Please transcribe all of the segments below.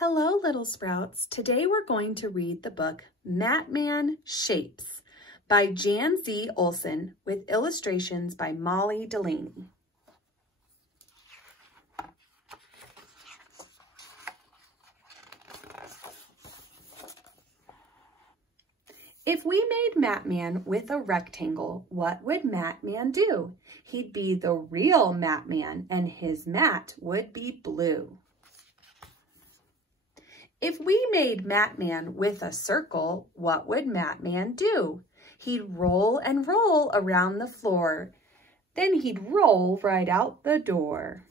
Hello, little sprouts. Today we're going to read the book Matman Shapes by Jan Z. Olson with illustrations by Molly Delaney. If we made Matman with a rectangle, what would Matman do? He'd be the real Matman, and his mat would be blue. If we made Matman with a circle, what would Matman do? He'd roll and roll around the floor. Then he'd roll right out the door.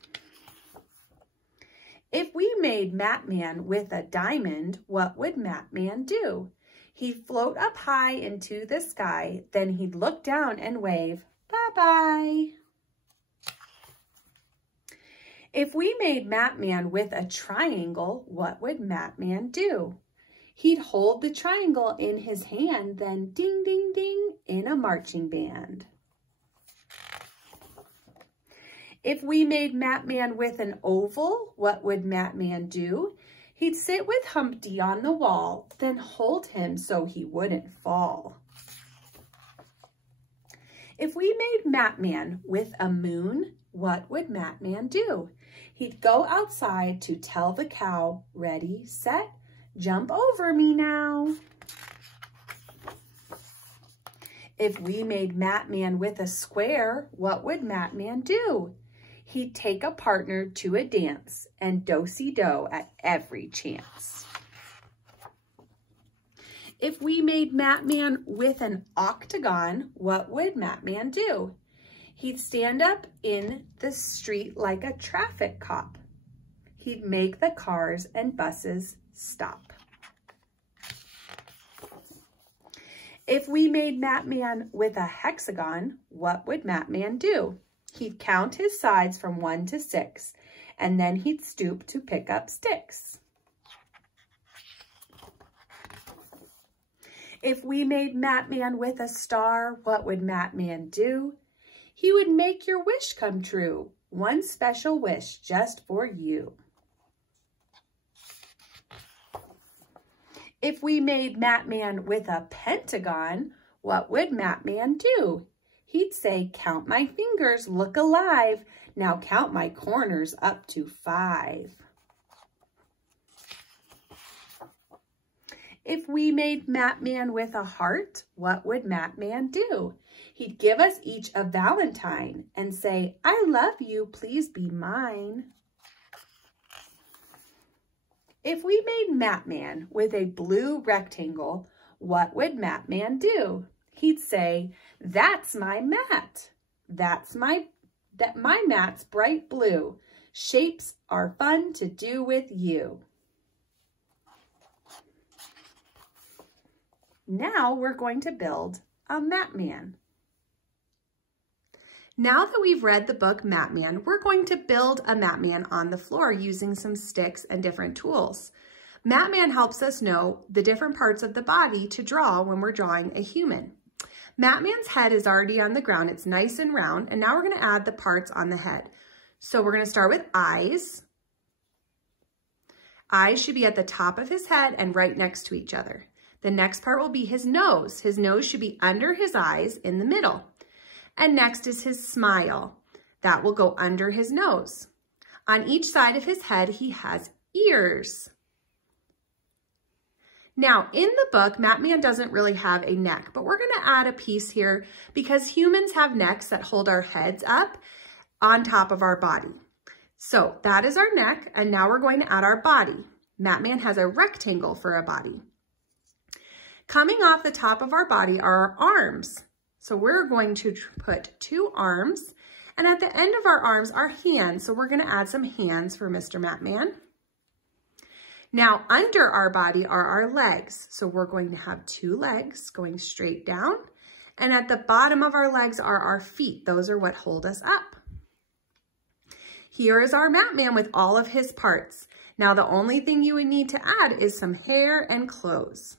If we made Matman with a diamond, what would Matman do? He'd float up high into the sky. Then he'd look down and wave, bye-bye. If we made Matman with a triangle, what would Matman do? He'd hold the triangle in his hand, then ding, ding, ding in a marching band. If we made Matman with an oval, what would Matman do? He'd sit with Humpty on the wall, then hold him so he wouldn't fall. If we made Matman with a moon, what would Matman do? He'd go outside to tell the cow, ready, set, jump over me now. If we made Matman with a square, what would Matman do? He'd take a partner to a dance and do-si-do at every chance. If we made Matman with an octagon, what would Matman do? He'd stand up in the street like a traffic cop. He'd make the cars and buses stop. If we made Matman with a hexagon, what would Matman do? He'd count his sides from 1 to 6, and then he'd stoop to pick up sticks. If we made Matman with a star, what would Matman do? He would make your wish come true. One special wish just for you. If we made Matman with a pentagon, what would Matman do? He'd say, count my fingers, look alive. Now count my corners up to 5. If we made Matman with a heart, what would Matman do? He'd give us each a valentine and say, I love you, please be mine. If we made Matman with a blue rectangle, what would Matman do? He'd say, that's my mat. My mat's bright blue. Shapes are fun to do with you. Now we're going to build a Matman. Now that we've read the book Matman, we're going to build a Matman on the floor using some sticks and different tools. Matman helps us know the different parts of the body to draw when we're drawing a human. Matman's head is already on the ground. It's nice and round. And now we're going to add the parts on the head. So we're going to start with eyes. Eyes should be at the top of his head and right next to each other. The next part will be his nose. His nose should be under his eyes in the middle. And next is his smile. That will go under his nose. On each side of his head, he has ears. Now, in the book, Matman doesn't really have a neck, but we're going to add a piece here because humans have necks that hold our heads up on top of our body. So that is our neck, and now we're going to add our body. Matman has a rectangle for a body. Coming off the top of our body are our arms. So we're going to put 2 arms, and at the end of our arms are hands. So we're going to add some hands for Mr. Matman. Now under our body are our legs. So we're going to have 2 legs going straight down, and at the bottom of our legs are our feet. Those are what hold us up. Here is our Matman with all of his parts. Now the only thing you would need to add is some hair and clothes.